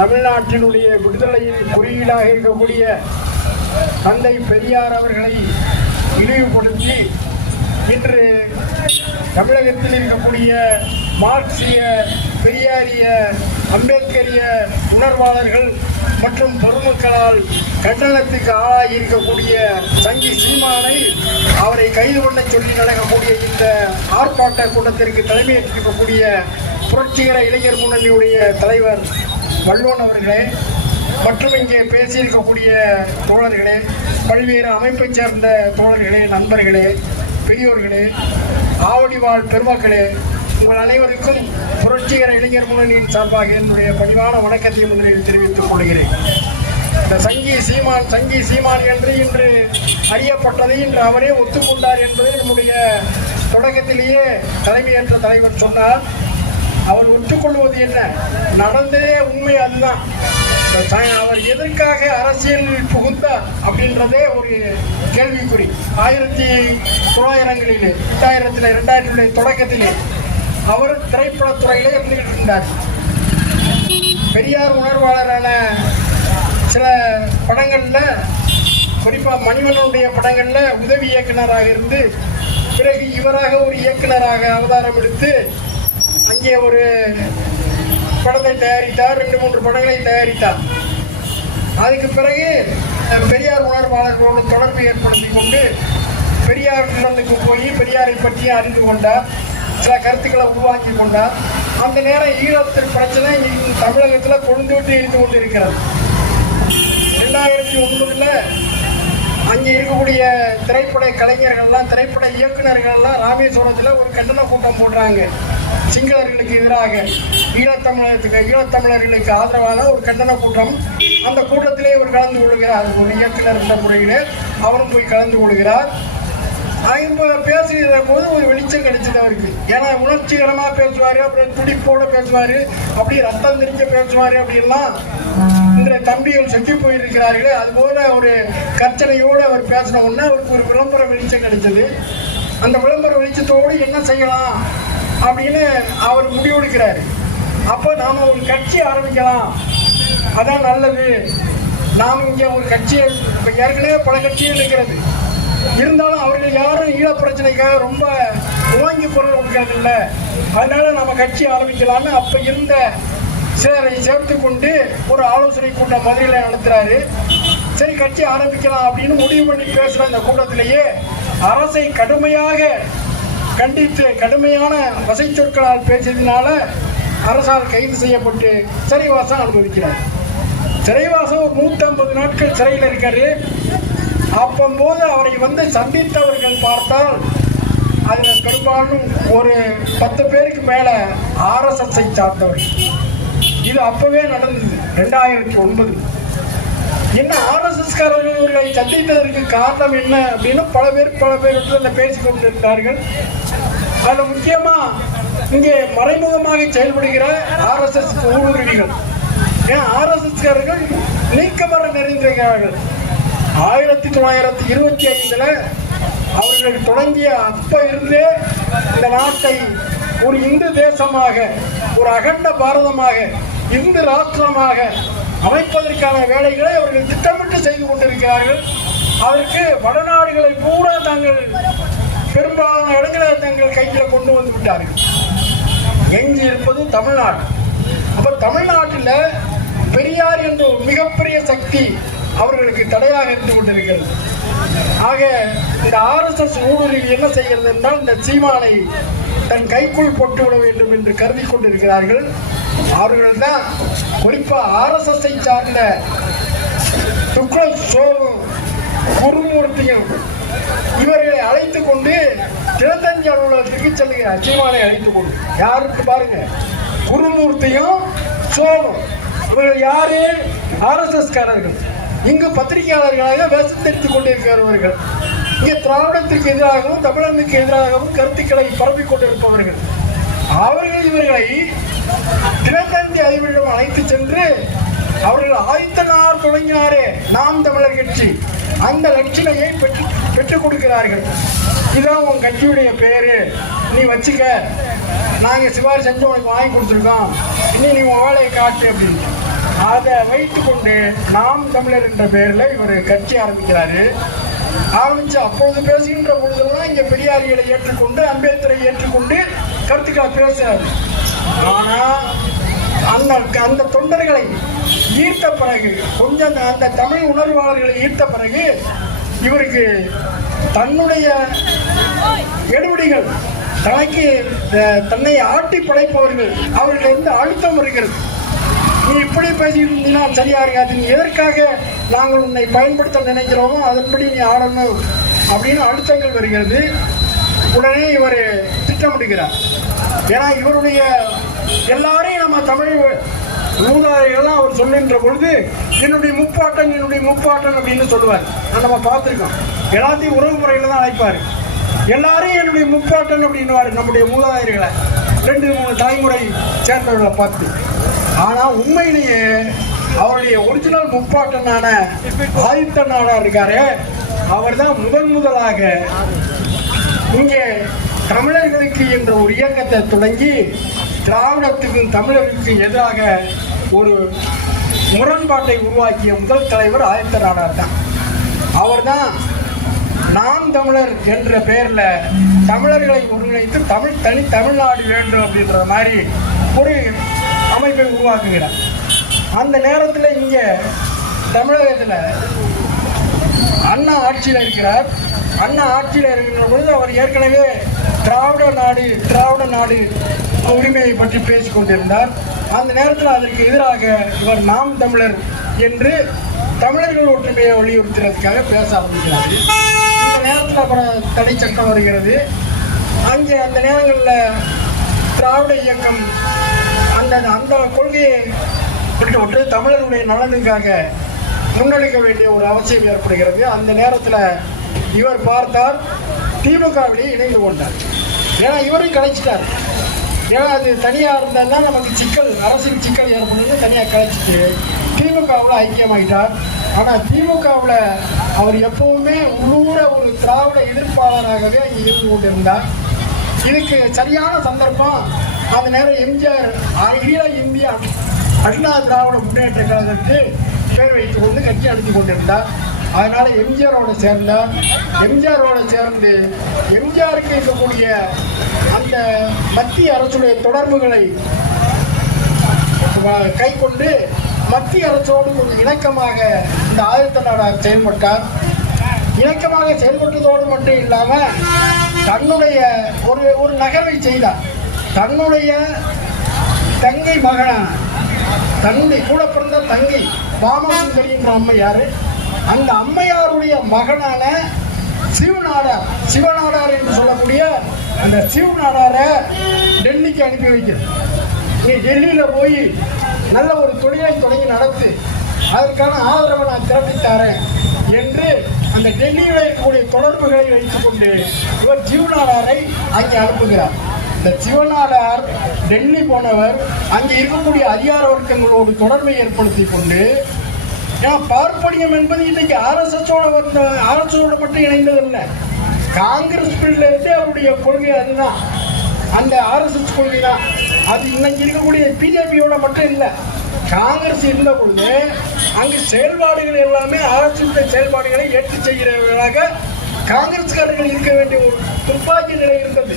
தமிழ்நாட்டினுடைய விடுதலையின் குறியீடாக இருக்கக்கூடிய தந்தை பெரியார் அவர்களை இழிவுபடுத்தி இன்று தமிழகத்தில் இருக்கக்கூடிய மார்க்சிய பெரியாரிய அம்பேத்கரிய உணர்வாளர்கள் மற்றும் பொதுமக்களால் கண்டனத்துக்கு ஆளாகி இருக்கக்கூடிய சங்கி சீமானை அவரை கைது பண்ண சொல்லி நடக்கக்கூடிய இந்த ஆர்ப்பாட்ட கூட்டத்திற்கு தலைமையேற்றிருக்கக்கூடிய புரட்சிகர இளைஞர் முன்னணியுடைய தலைவர் வல்லோன் அவர்களே மற்றும் இங்கே பேசியிருக்கக்கூடிய தோழர்களே பல்வேறு அமைப்பைச் சேர்ந்த தோழர்களே நண்பர்களே பெரியோர்களே ஆவடிவாழ் பெருமக்களே உங்கள் அனைவருக்கும் புரட்சிகர இளைஞர் முன்னணியின் சார்பாக என்னுடைய பணிவான வணக்கத்தை முதலில் தெரிவித்துக் கொள்கிறேன். இந்த சங்கி சீமான் சங்கி சீமான் என்று இன்று அறியப்பட்டதை இன்று அவரே ஒத்துக்கொண்டார் என்பது நம்முடைய தொடக்கத்திலேயே தலைமையேற்ற தலைவர் சொன்னார். அவர் ஒற்றுக்கொள்வது என்ன நடந்ததே உண்மை அதுதான். அவர் எதற்காக அரசியல் புகுந்தார் அப்படின்றதே ஒரு கேள்விக்குறி. ஆயிரத்தி தொள்ளாயிரங்களிலே ரெண்டாயிரத்தில் ரெண்டாயிரத்தினுடைய தொடக்கத்திலே அவர் திரைப்படத்துறையிலே இருந்துகிட்டு இருந்தார் பெரியார் உணர்வாளரான சில படங்களில் குறிப்பாக மணிவண்ணனுடைய படங்களில் உதவி இயக்குனராக இருந்து பிறகு இவராக ஒரு இயக்குனராக அவதாரம் எடுத்து பற்றிய ஒரு படத்தை தயாரித்தார் ரெண்டு மூன்று படங்களை தயாரித்தார். அதுக்கு பிறகு பெரியார் உணர்வாளர்களோடு தொடர்பு ஏற்படுத்தி கொண்டு பெரியார் நிலத்துக்கு போய் பெரியாரை பற்றி அறிந்து கொண்டார் சில கருத்துக்களை உருவாக்கி கொண்டார். அந்த நேரம் ஈழத்தில் பிரச்சனை தமிழகத்தில் கொழுந்து விட்டு இருந்து கொண்டிருக்கிறது. ரெண்டாயிரத்தி ஒன்பதுல அங்கே இருக்கக்கூடிய திரைப்பட கலைஞர்கள்லாம் திரைப்பட இயக்குநர்கள்லாம் ராமேஸ்வரத்தில் ஒரு கண்டன கூட்டம் போடுறாங்க. சிங்களர்களுக்கு எதிராக ஈழத்தமிழகத்துக்கு ஈழத்தமிழர்களுக்கு ஆதரவான ஒரு கண்டன கூட்டம். அந்த கூட்டத்திலே இவர் கலந்து கொள்கிறார். ஒரு இயக்குனர் என்ற முறையில் அவரும் போய் கலந்து கொள்கிறார். இப்போ பேசுகிற போது ஒரு வெளிச்சம் கிடைச்சது அவருக்கு. ஏன்னா உணர்ச்சிகரமாக பேசுவார் அப்புறம் துடிப்போட பேசுவார் அப்படி ரத்தம் தெரிஞ்ச பேசுவார் அப்படின்லாம் இன்றைய தம்பிகள் செத்து போயிருக்கிறார்களே அதுபோல ஒரு கர்ச்சனையோடு அவர் பேசின அவருக்கு ஒரு விளம்பர வெளிச்சம் கிடைச்சது. அந்த விளம்பர வெளிச்சத்தோடு என்ன செய்யலாம் அப்படின்னு அவர் முடிவெடுக்கிறார் அப்போ நாம் ஒரு கட்சி ஆரம்பிக்கலாம். அதான் நல்லது. நாம் இங்கே ஒரு கட்சியை இப்போ ஏற்கனவே பல கட்சிகள் இருக்கிறது. இருந்தாலும் அவர்கள் யாரும் ஈழ பிரச்சனைக்காக ரொம்ப ஓங்கி குரல் கொடுக்கறதில்ல அதனால நம்ம கட்சி ஆரம்பிக்கலாம்னு அப்போ இருந்த சிலரை சேர்த்து கொண்டு ஒரு ஆலோசனை கூட்டம் மதுரையில் நடத்துறாரு. சரி கட்சி ஆரம்பிக்கலாம் அப்படின்னு முடிவு பண்ணி பேசுகிற அந்த கூட்டத்திலேயே அரசை கடுமையாக கண்டித்து கடுமையான வசை சொற்களால் பேசியதினால அரசால் கைது செய்யப்பட்டு சிறைவாசம் அனுபவிக்கிறார். சிறைவாசம் ஒரு நூற்றி ஐம்பது நாட்கள் சிறையில் இருக்காரு. அப்போது அவரை வந்து சந்தித்தவர்கள் பார்த்தால் அதில் பெரும்பாலும் ஒரு பத்து பேருக்கு மேலே ஆர்எஸ்எஸ்ஐ சார்ந்தவர்கள். இது அப்பவே நடந்தது ரெண்டாயிரத்தி ஒன்பது. என்ன ஆர்எஸ்எஸ்காரர்கள் இவர்களை சந்தித்ததற்கு காரணம் என்ன அப்படின்னு பல பேர் பல பேர் அந்த பேசிக் கொண்டிருந்தார்கள். அதில் முக்கியமாக இங்கே மறைமுகமாக செயல்படுகிற ஆர்எஸ்எஸ் ஊடுருவிகள். ஏன் ஆர்எஸ்எஸ்காரர்கள் நீக்கமர நிறைந்திருக்கிறார்கள் ஆயிரத்தி தொள்ளாயிரத்தி இருபத்தி ஐந்துல அவர்கள் தொடங்கிய அப்ப இருந்தே இந்த நாட்டை ஒரு இந்து தேசமாக ஒரு அகண்ட பாரதமாக இந்து ராஷ்டிரமாக அமைப்பதற்கான வேலைகளை அவர்கள் திட்டமிட்டு செய்து கொண்டிருக்கிறார்கள். அதற்கு வடநாடுகளை பூரா தாங்கள் பெரும்பாலான இடங்களை தங்கள் கையில் கொண்டு வந்து விட்டார்கள். எஞ்சி இருப்பது தமிழ்நாடு. அப்ப தமிழ்நாட்டில் பெரியார் என்ற ஒரு மிகப்பெரிய சக்தி அவர்களுக்கு தடையாக இருந்து கொண்டிருக்கிறது. ஆக இந்த ஆர்எஸ்எஸ் ஊடுருவி என்ன செய்கிறது என்றால் இந்த சீமானை தன் கைக்குள் போட்டு விட வேண்டும் என்று கருதி கொண்டிருக்கிறார்கள். அவர்கள் தான் குறிப்பாக ஆர்எஸ்எஸ்ஐ சார்ந்த துக்ளக் சோமும் குருமூர்த்தியும் இவர்களை அழைத்து கொண்டு திறந்தஞ்சி அலுவலகத்துக்கு செல்லுகிறார். சீமானை அழைத்து கொண்டு. யாருக்கு பாருங்க? குருமூர்த்தியும் சோமும் இவர்கள் யாரு? ஆர்எஸ்எஸ்காரர்கள். இங்கு பத்திரிகையாளர்களாக வேஷம் தெரித்துக் கொண்டிருக்கிறவர்கள். இங்கே திராவிடத்திற்கு எதிராகவும் தமிழனுக்கு எதிராகவும் கருத்துக்களை பரப்பிக் கொண்டிருப்பவர்கள். அவர்கள் இவர்களை தினத்தந்தி அறிவிடம் அழைத்து சென்று அவர்கள் ஆயத்தனார் தொடங்கினாரே நாம் தமிழர் கட்சி. அந்த லட்சணையை பெற்று பெற்றுக் கொடுக்கிறார்கள். இதான் உன் கட்சியுடைய பேரு. நீ வச்சுக்க. நாங்கள் சிபாரிசு செஞ்சு உனக்கு வாங்கி கொடுத்துருக்கோம். இனி நீ உன் வேலையை காட்டு அப்படின்னு. அதை வைத்துக்கொண்டு நாம் தமிழர் என்ற பெயரில் இவர் கட்சி ஆரம்பிக்கிறாரு. ஆரம்பிச்சு அப்பொழுது பேசுகின்ற பொழுதெல்லாம் இங்கே பெரியாரிகளை ஏற்றுக்கொண்டு அம்பேத்கரை ஏற்றுக்கொண்டு கருத்துக்களை பேசினார். ஆனால் அந்த அந்த தொண்டர்களை ஈர்த்த பிறகு கொஞ்சம் அந்த- அந்த தமிழ் உணர்வாளர்களை ஈர்த்த பிறகு இவருக்கு தன்னுடைய எடுபடிகள் தனக்கு தன்னை ஆட்டி படைப்பவர்கள் அவர்களிருந்து அழுத்தம் வருகிறது நீ இப்படி பேசிட்டு இருந்தீங்கன்னா சரியா இருக்காது. நீ எதற்காக நாங்கள் உன்னை பயன்படுத்த நினைக்கிறோமோ அதன்படி நீ ஆடணும் அப்படின்னு அழுத்தங்கள் வருகிறது. உடனே இவர் திட்டமிடுகிறார். ஏன்னா இவருடைய எல்லாரையும் நம்ம தமிழ் மூதாதைகள்லாம் அவர் சொல்லுகின்ற பொழுது என்னுடைய முப்பாட்டன் என்னுடைய முப்பாட்டன் அப்படின்னு சொல்லுவார். அதை நம்ம பார்த்துருக்கோம். எல்லாத்தையும் உறவு முறையில் தான் அழைப்பார். எல்லாரையும் என்னுடைய முப்பாட்டன் அப்படின்னுவார் நம்முடைய மூதாதையர்களை. ரெண்டு மூணு தலைமுறை சேர்ந்தவர்களை பார்த்து. ஆனால் உண்மையிலேயே அவருடைய ஒரிஜினல் முப்பாட்டனான ஆதித்த நாடார் இருக்காரு. அவர் தான் முதன் முதலாக இங்கே தமிழர்களுக்கு என்ற ஒரு இயக்கத்தை தொடங்கி திராவிடத்துக்கும் தமிழர்களுக்கும் எதிராக ஒரு முரண்பாட்டை உருவாக்கிய முதல் தலைவர் ஆதித்த நாடார் தான். அவர் தான் நாம் தமிழர் என்ற பெயரில் தமிழர்களை ஒருங்கிணைத்து தமிழ் தனி தமிழ்நாடு வேண்டும் அப்படின்ற மாதிரி ஒரு அமைப்பை உருவாக்குகிறார். அந்த நேரத்தில் இங்கே தமிழகத்தில் அண்ணா ஆட்சியில் இருக்கிறார். அண்ணா ஆட்சியில் இருக்கிற பொழுது அவர் ஏற்கனவே திராவிட நாடு திராவிட நாடு உரிமையை பற்றி பேசிக் கொண்டிருந்தார். அந்த நேரத்தில் அதற்கு எதிராக இவர் நாம் தமிழர் என்று தமிழர்கள் ஒற்றுமையை வலியுறுத்துறதுக்காக பேச ஆரம்பிக்கிறார். இந்த நேரத்தில் அப்புறம் தடை சட்டம் வருகிறது. அங்கே அந்த நேரங்களில் திராவிட இயக்கம் அந்த அந்த கொள்கையை விட்டுவிட்டு தமிழர்களுடைய நலனுக்காக முன்னெடுக்க வேண்டிய ஒரு அவசியம் ஏற்படுகிறது. அந்த நேரத்தில் இவர் பார்த்தார் திமுகவிலேயே இணைந்து கொண்டார். ஏன்னா இவரையும் கலைச்சிட்டார். ஏன்னா அது தனியாக இருந்தால் தான் நமக்கு சிக்கல் அரசின் சிக்கல் ஏற்படுது தனியாக கலைச்சிட்டு திமுகவில் ஐக்கியமாயிட்டார். ஆனால் திமுகவில் அவர் எப்பவுமே உள்ளூர ஒரு திராவிட எதிர்ப்பாளராகவே அங்கே இருந்து கொண்டிருந்தார். இதுக்கு சரியான சந்தர்ப்பம் அந்த நேரம் எம்ஜிஆர் அகில இந்திய அண்ணா திராவிட முன்னேற்ற கழகத்துக்கு பேர் வைத்துக் கொண்டு கட்சி நடத்தி கொண்டிருந்தார். அதனால எம்ஜிஆரோட சேர்ந்தார் எம்ஜிஆரோட சேர்ந்து எம்ஜிஆருக்கு இருக்கக்கூடிய அந்த மத்திய அரசுடைய தொடர்புகளை கை கொண்டு மத்திய அரசோடு கொஞ்சம் இணக்கமாக இந்த ஆதித்த செயல்பட்டார். இணக்கமாக செயல்பட்டதோடு மட்டும் இல்லாமல் தன்னுடைய ஒரு ஒரு நகர்வை செய்தார். தன்னுடைய தங்கை மகனான தன்னை கூட பிறந்த தங்கை பாமசுந்தரி அம்மை அம்மையார் அந்த அம்மையாருடைய மகனான சிவநாடார் சிவநாடார் என்று சொல்லக்கூடிய அந்த சிவநாடாரை டெல்லிக்கு அனுப்பி வைக்கிறது. நீ டெல்லியில் போய் நல்ல ஒரு தொழிலை தொடங்கி நடத்து அதற்கான ஆதரவை நான் திறப்பித்தாரேன் என்று அந்த டெல்லியில் இருக்கக்கூடிய தொடர்புகளை வைத்துக்கொண்டு இவர் ஜீவநாடாரை அங்கே அனுப்புகிறார். இந்த சிவநாடார் டெல்லி போனவர் அங்கே இருக்கக்கூடிய அதிகார வர்க்கங்களோடு தொடர்பை ஏற்படுத்தி கொண்டு ஏன்னா பார்ப்பனியம் என்பது இன்னைக்கு ஆர்எஸ்எஸோட வந்த ஆர்எஸ்எஸோட மட்டும் இணைந்ததில்லை. காங்கிரஸ் பிரிவில் அவருடைய கொள்கை அதுதான். அந்த ஆர்எஸ்எஸ் கொள்கை தான் அது இன்னைக்கு இருக்கக்கூடிய பிஜேபியோட மட்டும் இல்லை. காங்கிரஸ் இருந்த பொழுது அங்கு செயல்பாடுகள் எல்லாமே ஆர்எஸ்எஸ் செயல்பாடுகளை ஏற்று செய்கிறவர்களாக காங்கிரஸ்காரர்கள் இருக்க வேண்டிய ஒரு துப்பாக்கி நிலை இருந்தது.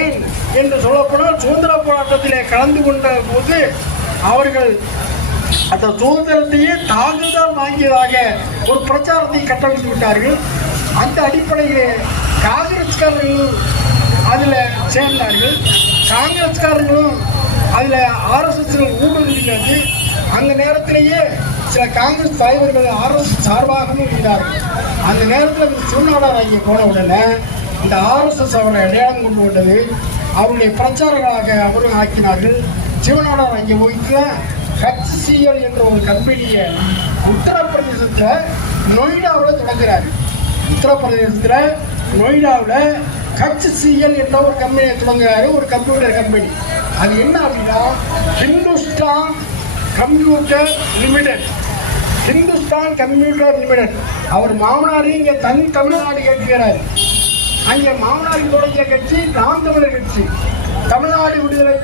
ஏன் என்று சொல்லப்போனால் சுதந்திர போராட்டத்திலே கலந்து கொண்ட போது அவர்கள் அந்த சுதந்திரத்தையே தாங்கள் வாங்கியதாக ஒரு பிரச்சாரத்தை கட்டமைத்து விட்டார்கள். அந்த அடிப்படையிலே காங்கிரஸ்காரர்கள் அதில் சேர்ந்தார்கள். காங்கிரஸ்காரர்களும் அதில் ஆர்எஸ்எஸ் ஊடுருவினது அந்த நேரத்திலேயே சில காங்கிரஸ் தலைவர்கள் ஆர்எஸ்எஸ் சார்பாகவும் இருந்தார்கள். அந்த நேரத்தில் சிவநாடார் அங்கே போன உடனே இந்த ஆர்எஸ்எஸ் அவரை அடையாளம் கொண்டு விட்டது அவருடைய பிரச்சாரங்களாக அவரும் ஆக்கினார்கள். சிவநாடார் அங்கே போய்க்கு ஹெச்சிஎல் என்ற ஒரு கம்பெனியை உத்தரப்பிரதேசத்தில் நொய்டாவில் தொடங்குறாரு. உத்தரப்பிரதேசத்தில் நொய்டாவில் ஹெச்சிஎல் என்ற ஒரு கம்பெனியை தொடங்குறாரு ஒரு கம்ப்யூட்டர் கம்பெனி அது என்ன அப்படின்னா Hindustan computer limited Hindustan computer limited அவர் மாமனாரையும் இங்கே தனி தமிழ்நாடு கேட்கிறார் அங்கே மாமனார் தொடங்கிய கட்சி நாம் தமிழர் கட்சி. தமிழ்நாடு விடுதலை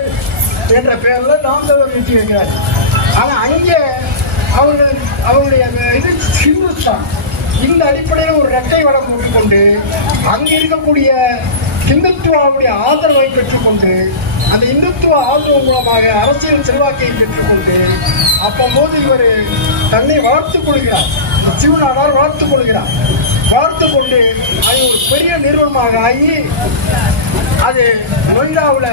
என்ற பெயரில் நாங்கள் தமிழர் கட்சி வைக்கிறார் ஆனால் அங்கே அவர்கள் அவருடைய அந்த இது ஹிந்துஸ்தான். இந்த அடிப்படையில் ஒரு இரட்டை வளம் போட்டுக்கொண்டு அங்கே இருக்கக்கூடிய இந்துத்துவாவுடைய ஆதரவை பெற்றுக்கொண்டு அந்த இந்துத்துவ ஆதரவு மூலமாக அரசியல் செல்வாக்கை பெற்றுக்கொண்டு அப்போது இவர் தன்னை வளர்த்துக் கொள்கிறார். சிவநாடார் வளர்த்துக் கொள்கிறார். வளர்த்து கொண்டு அது ஒரு பெரிய நிறுவனமாக ஆகி அது நொய்டாவில்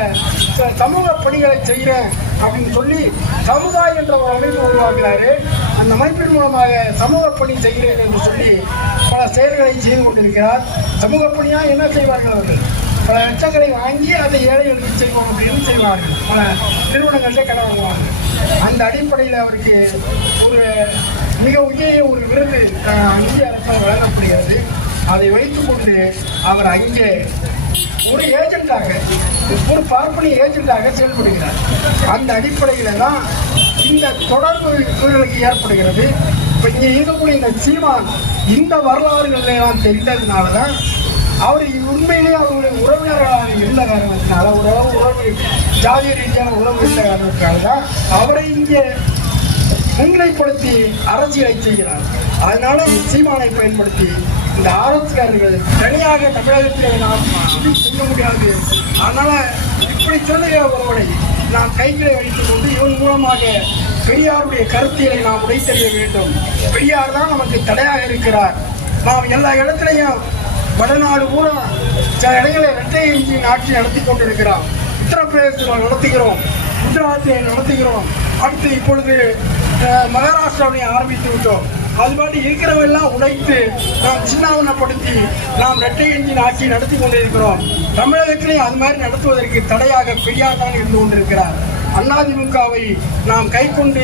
சமூக பணிகளை செய்கிறேன் அப்படின்னு சொல்லி சமுதாயம் என்ற ஒரு அமைப்பு உருவாக்குறாரு. அந்த அமைப்பின் மூலமாக சமூக பணி செய்கிறேன் என்று சொல்லி பல செயல்களை செய்து கொண்டிருக்கிறார். சமூக பணியாக என்ன செய்வார்கள் அவர்கள்? பல லட்சங்களை வாங்கி அதை ஏழைகளுக்கு செய்வோம் அப்படின்னு செய்வார்கள். பல நிறுவனங்கள்ல கடன் வாங்குவாங்க அந்த அடிப்படையில் அவருக்கு ஒரு மிக உயரிய ஒரு விருது இந்திய அரசால் வழங்கப்படுகிறது அதை வைத்துக்கொண்டு அவர் அங்கே ஒரு ஏஜென்ட்டாக ஒரு பார்ப்பனி ஏஜென்ட்டாக செயல்படுகிறார். அந்த அடிப்படையில் தான் இந்த தொடர்பு இவர்களுக்கு ஏற்படுகிறது. இப்போ இங்கே இருக்கக்கூடிய இந்த சீமான் இந்த வரலாறுகள் எல்லாம் தெரிந்ததுனால தான் அவர் உண்மையிலேயே அவருடைய உறவினர்களாக இருந்த காரணத்தினால உறவு உறவு ஜாதிய ரீதியான உறவு இருந்த காரணத்தினால தான் அவரை இங்கே முன்னிலைப்படுத்தி அரசியலை செய்கிறார். அதனால சீமானை பயன்படுத்தி இந்த ஆர்எஸ்காரர்கள் தனியாக தமிழகத்திலே நாம் செய்ய முடியாது. அதனால இப்படி சொல்லுகிற ஒருவனை நாம் கைகளை வைத்துக் கொண்டு இவன் மூலமாக பெரியாருடைய கருத்தியலை நாம் உடைத்தறிய வேண்டும். பெரியார் தான் நமக்கு தடையாக இருக்கிறார். நாம் எல்லா இடத்துலையும் வடநாடு பூரா சில இடங்களில் இரட்டை இன்ஜின் ஆட்சி நடத்தி கொண்டிருக்கிறார். உத்தரப்பிரதேசத்தில் நடத்துகிறோம். குஜராத்தை நடத்துகிறோம். அடுத்து இப்பொழுது மகாராஷ்டிராவை ஆரம்பித்து விட்டோம். அது மாதிரி இருக்கிறவெல்லாம் உடைத்து நாம் சின்னாவனப்படுத்தி நாம் இரட்டை இன்ஜின் ஆட்சி நடத்தி கொண்டிருக்கிறோம். தமிழகத்திலையும் அது மாதிரி நடத்துவதற்கு தடையாக பெரியார் தான் இருந்து கொண்டிருக்கிறார். அதிமுகவை நாம் கைக்கொண்டு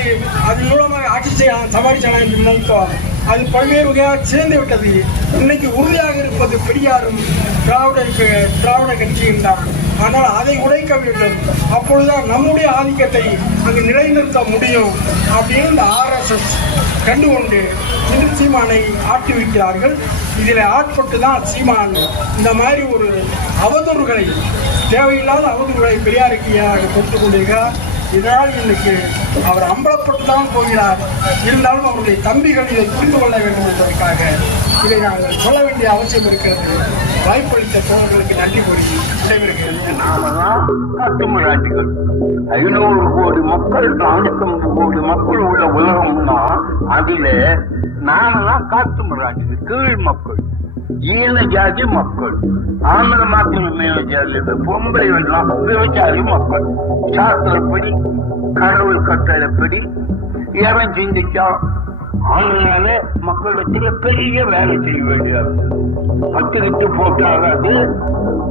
அதன் மூலமாக ஆட்சி செய்ய சமாளிச்சலாம் என்று நினைத்தோம். அது பல்வேறு வகையாக சேர்ந்து விட்டது. இன்னைக்கு உறுதியாக இருப்பது பெரியாரும் திராவிட திராவிட கட்சியும் தான். ஆனால் அதை உடைக்க வேண்டும். அப்பொழுதுதான் நம்முடைய ஆதிக்கத்தை அங்கு நிலைநிறுத்த முடியும் அப்படின்னு இந்த ஆர்எஸ்எஸ் கண்டுகொண்டு திரு சீமானை ஆட்டி வைக்கிறார்கள் இதில் ஆட்பட்டு தான் சீமான் இந்த மாதிரி ஒரு அவதூறுகளை தேவையில்லாத அவதூறுகளை பெரியாருக்கு எதிராக கொடுத்து கொண்டிருக்கிறார் இதனால் இன்னைக்கு அவர் அம்பலப்பட்டு தான் போகிறார். இருந்தாலும் அவருடைய தம்பிகள் இதை புரிந்து கொள்ள வேண்டும் என்பதற்காக இதை நாங்கள் சொல்ல வேண்டிய அவசியம் இருக்கிறது. வாய்ப்பளித்த தோழர்களுக்கு நன்றி கூறி விடைபெறுகிறேன். ஐநூறு கோடி மக்கள் நானூத்தம்பது கோடி மக்கள் உள்ள உலகம்னா அதுல நானெல்லாம் காத்து காட்டுமிராட்டிகள் கீழ் மக்கள். ஈன ஜாதி மக்கள். ஆந்திர மக்கள் மேல ஜாதி பொம்பளை எல்லாம் விவசாயி மக்கள். சாஸ்திரப்படி கடவுள் கட்டளைப்படி எவன் சிந்திச்சா அதனால மக்களிடத்துல பெரிய வேலை செய்ய வேண்டியது பத்து கிட்டு போட்டு ஆகாது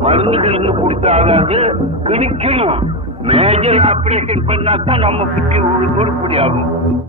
மருந்து கிழந்து கொடுத்தாகாது ஆகாது மேஜர் ஆபரேஷன் பண்ணாதான் நம்ம குட்டி உருப்படி ஆகும்